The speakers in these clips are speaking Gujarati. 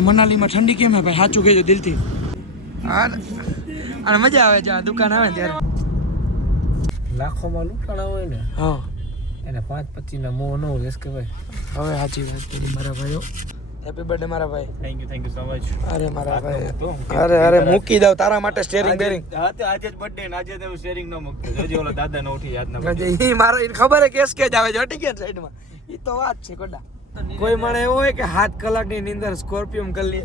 મનાલીમાં ઠંડી કેમ હે ભાઈ? સાચું કહેજો દિલથી. અને મજા આવે છે આ દુકાન આવે ત્યારે. લાખોમાં લૂંટાણા હોય ને, હા, એને 5-25 ના મોહ ન હોય કે ભાઈ. હવે સાચી વાત કરી મારા ભાઈઓ. હેપી બર્થડે મારા ભાઈ. Thank you so much. અરે મારા ભાઈ, અરે મૂકી દઉં તારા માટે સ્ટેરિંગ બેરિંગ. આજે જ બર્થડે ને આજે તો સ્ટેરિંગ ન મૂકતો. જોજે ઓલો દાદા નો ઉઠી યાદ ના ઈ મારે ખબર હે કેસ કે જ આવે છે હટી ગયા સાઈડમાં. ઈ તો વાત છે કોડા. કોઈ માણે એવો હોય કે 7 કલાકની નીંદર સ્કોર્પિયો કરી લે.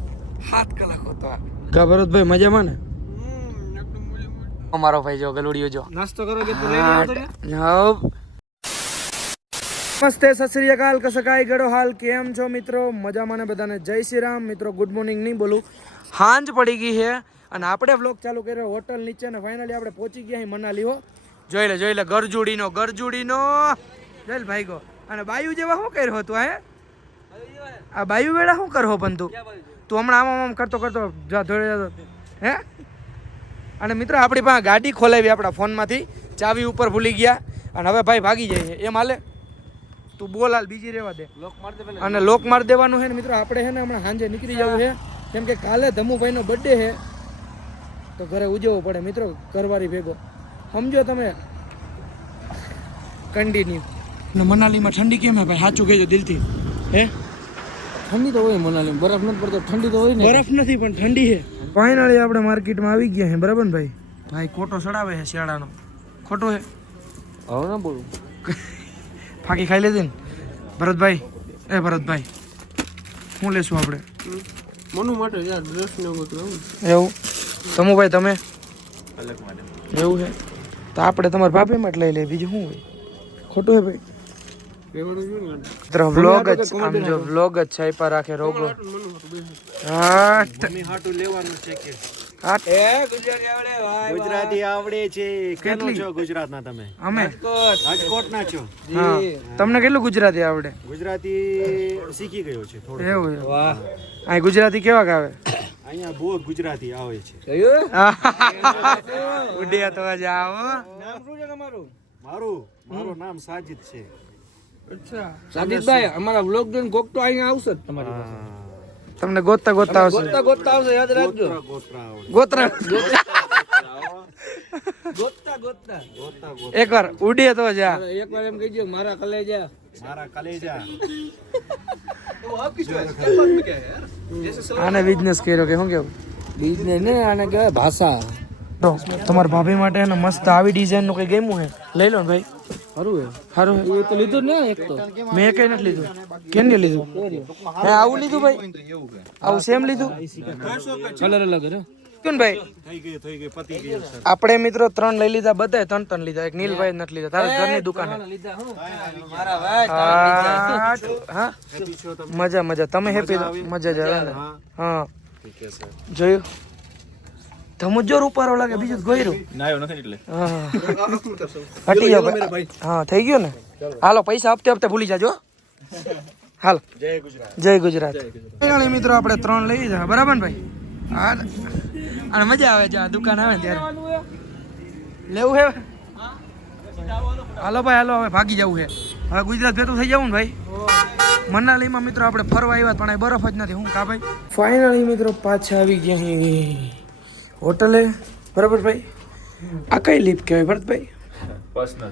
7 કલાક હોતો કા ભરતભાઈ મજામાં ને? અમારો ભાઈ જો ગલુડિયો જો નાસ્તો કરો કે તું લઈ આવ્યો તો નમસ્તે, સત શ્રી અકાલ, કસકાઈ ગડો હાલ, કેમ છો મિત્રો? મજામાં ને બધાને જય શ્રી રામ. મિત્રો ગુડ મોર્નિંગ નહીં બોલું, હાંજ પડી ગઈ છે અને આપણે વ્લોગ ચાલુ કર્યો હોટલ નીચે ને ફાઇનલી આપણે પહોંચી ગયા અહીં મનાલી. હો જોઈ લે ગરજુડીનો જોઈ લે ભાઈ ગો. અને બાયુ જેવા શું કર્યો તું? હે આ બાયુ વેળા શું કરો પણ તું હમણાં આમ કરતો જા ધોડે જતો હે. અને મિત્રો આપણી પાસે ગાડી ખોલાવી આપણા ફોનમાંથી, ચાવી ઉપર ભૂલી ગયા અને હવે ભાઈ ભાગી જાય છે. એમ હાલે? તું બોલ હાલ, બીજી રહેવા દે. અને લોક માર દેવાનું છે ને મિત્રો. આપણે છે ને હમણાં સાંજે નીકળી જવું છે કેમ કે કાલે ધમુભાઈનો બર્થડે છે તો ઘરે ઉજવવું પડે મિત્રો, ઘરવાળી ભેગો. સમજો તમે. કન્ટિન્યુ. ને મનાલીમાં ઠંડી કેમ હે ભાઈ? સાચું કહેજો દિલથી. હે ઠંડી તો હોય મનાલી, બરફ નથી પડતો. ઠંડી તો હોય ને. બરફ નથી પણ ઠંડી છે. ફાઇનલી આપણે માર્કેટમાં આવી ગયા છે, બરાબર ને ભાઈ? ભાઈ કોટો ચડાવે છે શિયાળાનો. ખોટો છે? હવે ના બોલું. ફાકી ખાઈ લેજે ને ભરતભાઈ. એ ભરતભાઈ શું લેશું આપણે? મનુ માટે યાર ડ્રેસ ને બધું. એવું તમુભાઈ તમે અલગ માટે એવું છે તો આપણે તમારા ભાભી માટે લઈ લઈએ, બીજું શું હોય? ખોટું છે ભાઈ? વ્લોગ જ આમ જો વ્લોગ જ છાપા રાખે રોગો. ગુજરાતી આવડે છે? કેટલી છો ગુજરાતના તમે? અમે રાજકોટના છો? હા. તમને કેટલું ગુજરાતી આવડે? ગુજરાતી શીખી ગયો છે થોડું. એવું છે? વાહ. અહીં ગુજરાતી કેવા આવે? અહીંયા બહુ ગુજરાતી આવે છે. ઉડિયા તો જ આવો. નામ શું છે તમારું? મારું નામ સાજિદ છે. અચ્છા સાજિદભાઈ, અમારા વ્લોગ જોઈને કોક તો અહીંયા આવશે જ તમારી પાસે. તમને ગોતતા આવશે. ગોતતા આવશે, યાદ રાખજો. ગોત્રા એકવાર ઉડીએ તો જા. એકવાર એમ કહીજો મારા કલેજા. આને બિઝનેસ કર્યો કે શું કેવું? બિઝનેસ ને આને કહેવાય ભાષા. તો તમારા ભાભી માટે ને મસ્ત આવી ડિઝાઇન નું કઈ ગમ્યું હે લઈ લો ને ભાઈ. સારું એ તો લીધું ને એક તો. મેં કઈ નથી લીધું. કેમ નહીં લીધું? હે આવું લીધું ભાઈ? આવું સેમ લીધું? કલર અલગ છે કેમ ભાઈ? પતી ગઈ. આપણે મિત્રો 3 લઈ લીધા, બધાએ 3 લીધા. એક નીલભાઈ નથી લીધા. તારા ઘરની દુકાન. હા મજા તમે હેપી? મજા જ આવે ને? હા જોયું ધમુજોર ઉપારો લાગે, બીજું ગોયરું નાયો નથી એટલે. હા હટી જાવ ભાઈ. હા થઈ ગયું ને? હાલો પૈસા હપ્તે ભૂલી જાજો. હાલ જય ગુજરાત. મિત્રો આપણે 3 લઈ લીધા, બરાબર ને ભાઈ? હા અને મજા આવે છે આ દુકાન આવે ને ત્યારે. લેવું હે? હાલો ભાઈ હાલો, હવે ભાગી જવું છે. હવે ગુજરાત ભેતું થઈ જવું ને ભાઈ. મનાલીમાં મિત્રો આપણે ફરવા આવ્યા પણ અહીં બરફ જ નથી. હું કા ભાઈ? ફાઇનલી મિત્રો પાછા આવી ગયા હોટલે, બરાબર ભાઈ? આ કઈ લીપ કહેવાય ભરતભાઈ? Personal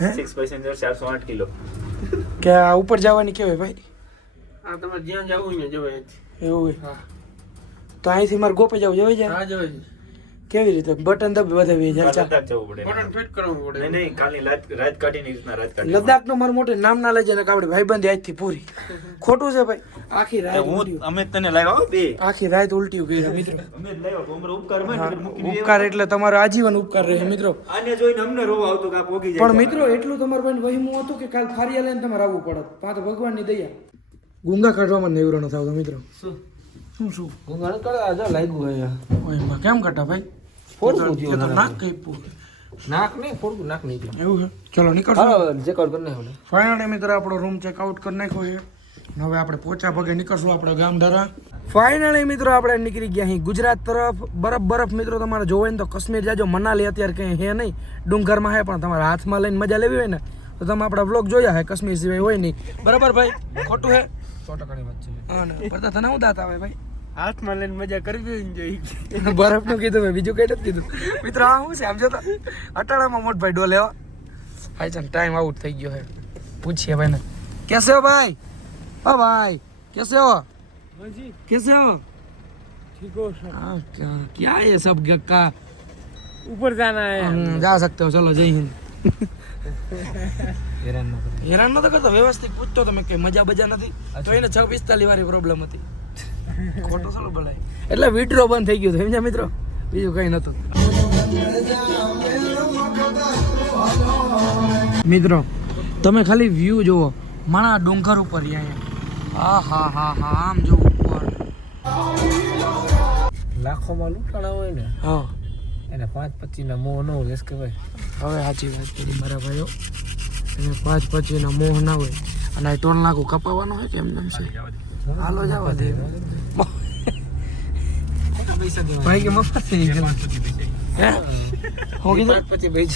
6 passenger 408 kilo. કે આ ઉપર જવાની કહેવાય ભાઈ? આ તમારે જ્યાં જવું ને જવાય. એવું હોય? તો અહીંથી મારે ગોપે જવું જવાય જાય? હા જવાય. કેવી રીતે? બટન દબ વધાવી જાય? લદ્દાખ જવું પડે. બટન ફિટ કરવું પડે. નહીં કાલની રાત કાઢીની રીતના રાત કાઢી. લદ્દાખ નો મારું મોટે નામ ના લેજે ને આપણે ભાઈબંધી આજથી પૂરી. ખોટું છે ભાઈ? આખી રાત ઉલટી. અમે તને લાવ્યા બે. આખી રાત ઉલટી ગઈ મિત્રો. અમે લાવ્યા તો અમારો ઉપકાર માં મૂકી ઉપકાર એટલે તમારો આજીવન ઉપકાર રહે મિત્રો. આને જોઈને અમને રોવા આવતો કે આ પોગી જાય. પણ મિત્રો એટલું તમારા ભાઈ વહીમું હતું કે કાલ ફારિયા લઈને તમારે આવવું પડત. પા તો ભગવાનની દયા. ગુંગા કાઢવામાં નેવરો ન થાવતો મિત્રો. શું ગુંગા ન કરે? આ જો લાગ્યું હે. ઓય કેમ કાઢા ભાઈ? ફોડું થયો તો નાક કઈપું. નાક નહીં ફોડું, નાક નહીં. એવું છે? ચલો નીકળો. ચેકઆઉટ કરી નાખ્યો. ફાઇનલી મિત્રો આપણો રૂમ ચેકઆઉટ કરી નાખ્યો છે. હવે આપણે પોચા પગે નીકળશું આપણે ગામ ધરા. ફાઇનલી મિત્રો આપણે નીકળી ગયા અહીં ગુજરાત તરફ. બરફ મિત્રો તમારે જોવે ને તો કાશ્મીર જાજો. મનાલી અત્યારે કંઈ હે નહીં, ડુંગરમાં હે, પણ તમારા હાથમાં લઈને મજા લેવી હોય ને તો તમે આપણા વ્લોગ જોયા હે. કાશ્મીર સિવાય હોય નહીં, બરાબર ભાઈ? ખોટું હે? 100%ની વાત છે. હા ને પડતા તને હું દાંત આવે ભાઈ? હાથમાં લઈને મજા કરવી જોઈએ. બરફનું કીધું મેં, બીજું કઈ નથી કીધું. મિત્રો આ શું છે આમ જો તો અટાણામાં મોટભાઈ ડોલે હો. હાઈ ચાલ ટાઈમ આઉટ થઈ ગયો है. पूछिए भाई ने कैसे हो भाई? ओ भाई कैसे हो? कैसे हो? ठीक हो सर. हाँ, क्या ये सब का ऊपर जाना है. जा सकते हो, चलो जय हिंद. હેરાન ન કરો. હેરાન નતો કરતો, વ્યવસ્થિત પૂછતો તમે કે મજા બજા નથી તો એને 6:45 વાળી પ્રોબ્લેમ હતી. ખોટો ચાલો બોલાય એટલે વિડ્રો બંધ થઈ ગયું સમજ્યા મિત્રો, બીજું કઈ નતું. મિત્રો તમે ખાલી વ્યૂ જુઓ, માણા ડુંગર ઉપર હા હા હા હા આમ જો ઉપર લાખોમાં લૂંટાણા હોય ને હા એને 5-25 ના મોહ ન હોય કે ભાઈ. હવે સાચી વાત કરી મારા ભાઈઓ, એને 5-25 ના મોહ ના હોય. અને આ ટોલ નાકું કપાવવાનો હોય કે એમને છે હાલો જવા દે ભાઈ કે મફત થઈ ગયું હે હું કીધું 5-25 ભાઈ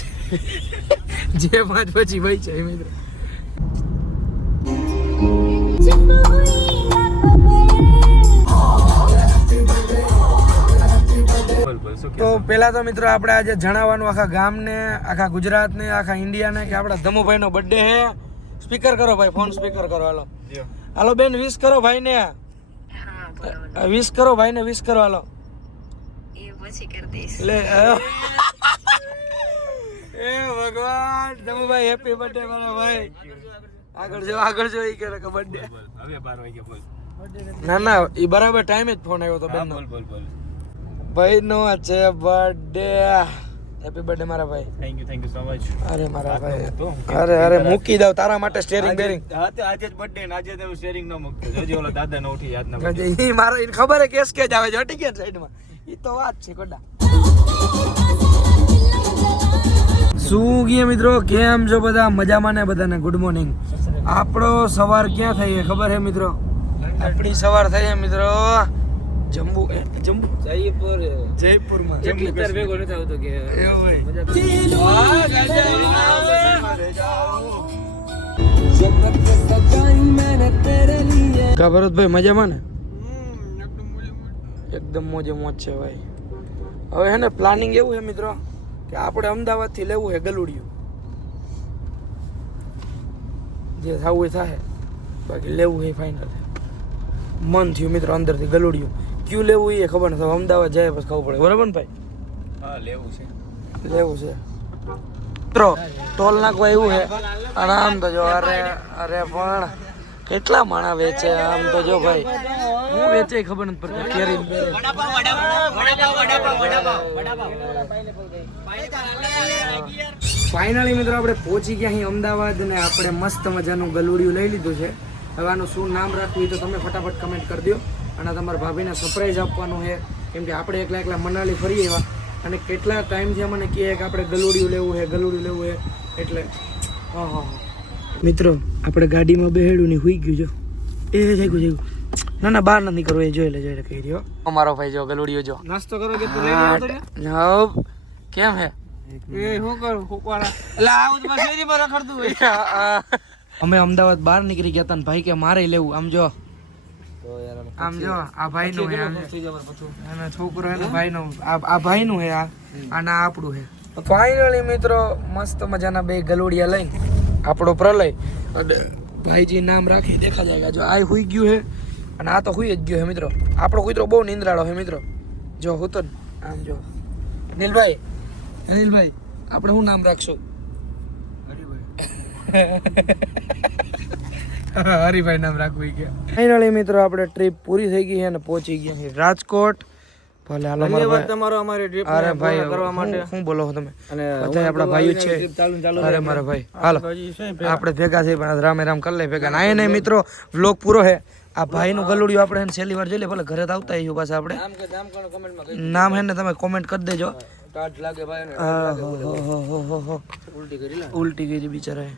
જે 5-25 ભાઈ છે મિત્રો. તો પેલા તો મિત્રો આપણે આજે જણાવવાનું આખા ગામને, આખા ગુજરાતને, આખા ઇન્ડિયાને કે આપણા ધમુભાઈનો બર્થડે છે. સ્પીકર કરો ભાઈ, ફોન સ્પીકર કરો. હાલો હાલો બેન વિશ કરો ભાઈને, વિશ કરો ભાઈને, વિશ કરો. હાલો લે એ ભગવાન ધમુભાઈ હેપી બર્થડે મારા ભાઈ. આગળ જો ઈ કરે કે બર્થડે હવે 12 વાગ્યા બોલ. ના ના ઈ બરાબર ટાઈમે જ ફોન આવ્યો તો બેન નો. બોલ. ભાઈ નો છે બર્થડે. હેપી બર્થડે મારા ભાઈ. Thank you so much. અરે મારા ભાઈ, અરે મૂકી દઉં તારા માટે સ્ટેરિંગ બેરિંગ. હા તો આજે જ બર્થડે ને આજે તો શેરિંગ ન મૂકતો. જોજે ઓલા દાદા નો ઉઠી યાદ ના ઈ મારો ઈ ખબર હે કેસ કે જ આવે છે, હટી ગયા સાઈડમાં. ઈ તો વાત છે કોડા. શું ગયા મિત્રો, કેમ છો બધા? મજામાં ને બધાને ગુડ મોર્નિંગ. આપણો સવાર ક્યાં થઈ ખબર હે મિત્રો? આપણી સવાર થઈ છે મિત્રો જયપુરમાં. જયપુર ભેગો નથી આવતો કે એવું કા ભરતભાઈ મજામાં ને? એકદમ મોજે મોજ છે ભાઈ. હવે હે ને પ્લાનિંગ એવું છે મિત્રો કે આપણે અમદાવાદ થી લેવું છે ગલુડિયું. જે થવું એ થાય, બાકી લેવું એ ફાઇનલ. મન થયું મિત્રો અંદરથી ગલુડિયું. ક્યું લેવું એ ખબર નથી, અમદાવાદ જાય પછી ખબર પડે. બરાબર ને ભાઈ? હા લેવું છે. મિત્રો ટોલ નાખવા એવું છે. અને આમ તો જો અરે પણ કેટલા માણા વેચે આમ તો જો ભાઈ, હું વેચે ખબર નથી પડતી. કેરી ફાઇનલી મિત્રો આપણે પહોંચી ગયા અહીં અમદાવાદ ને આપણે મસ્ત મજાનું ગલુડિયું લઈ લીધું છે. હવે આનું શું નામ રાખવું એ તો તમે ફટાફટ કમેન્ટ કરી દો. અને તમારા ભાભીને સરપ્રાઈઝ આપવાનું છે, કેમ કે આપણે એકલા મનાલી ફરી આવ્યા અને કેટલા ટાઈમથી મને કહે કે આપણે ગલુડિયું લેવું છે એટલે હા મિત્રો આપણે ગાડીમાં બેહેડું ને હુઈ ગયું જો એ જાગ્યું. ના બહાર નથી કરવું, એ જોઈ લે કહી રહ્યો અમારો ભાઈ. જો ગલુડિયો જો નાસ્તો કરો કે તું કેમ હે એ હું કરું ફૂકવાળા એટલે આવું તો શેરીમાં રખડતું હોય. અમે અમદાવાદ બહાર નીકળી ગયા હતા ને ભાઈ કે મારે લેવું. આમ જો આ ભાઈ નું છોકરો હે ભાઈ નું, આ ભાઈ નું હે આ આપણું હે. ફાઇનલી મિત્રો મસ્ત મજાના બે ગલુડિયા લઈને આપણો પ્રલય અને ભાઈજી નામ રાખી દેખા જાય. જો આ હુઈ ગયું હે અને આ તો હુઈ જ ગયો હે મિત્રો. આપણો કૂતરો બહુ નિંદ્રાળો હે મિત્રો. જો હું તો આમ જો અનિલભાઈ આપણે શું નામ રાખશું? હરિભાઈ નામ રાખવું કે. ફાઇનલી મિત્રો આપણે ટ્રીપ પૂરી થઈ ગઈ છે અને પહોંચી ગયા છે રાજકોટ. ભલે હાલો ધન્યવાદ તમારો અમારી ટ્રીપ અરે ભાઈ કરવા માટે. શું બોલો છો તમે? અને બધા આપણા ભાઈઓ છે. ચાલુ અરે મારા ભાઈ હાલો આપણે ભેગા થઈ પણ રામે રામ કરી લે ભેગા. ના નહીં મિત્રો વ્લોગ પૂરો છે. આ ભાઈ નું ગલુડિયું આપણે છેલ્લી વાર જોઈ લે. ભલે ઘરે તો આવતા આવ્યું પાછા આપણે નામ હે ને તમે કોમેન્ટ કરી દેજો. ઉલટી કરી બિચારા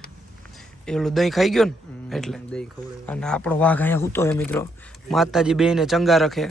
એવલું દહીં ખાઈ ગયો ને એટલે. અને આપણો વાઘ અહીંયા સૂતો હે મિત્રો. માતાજી બેયને ચંગા રખે.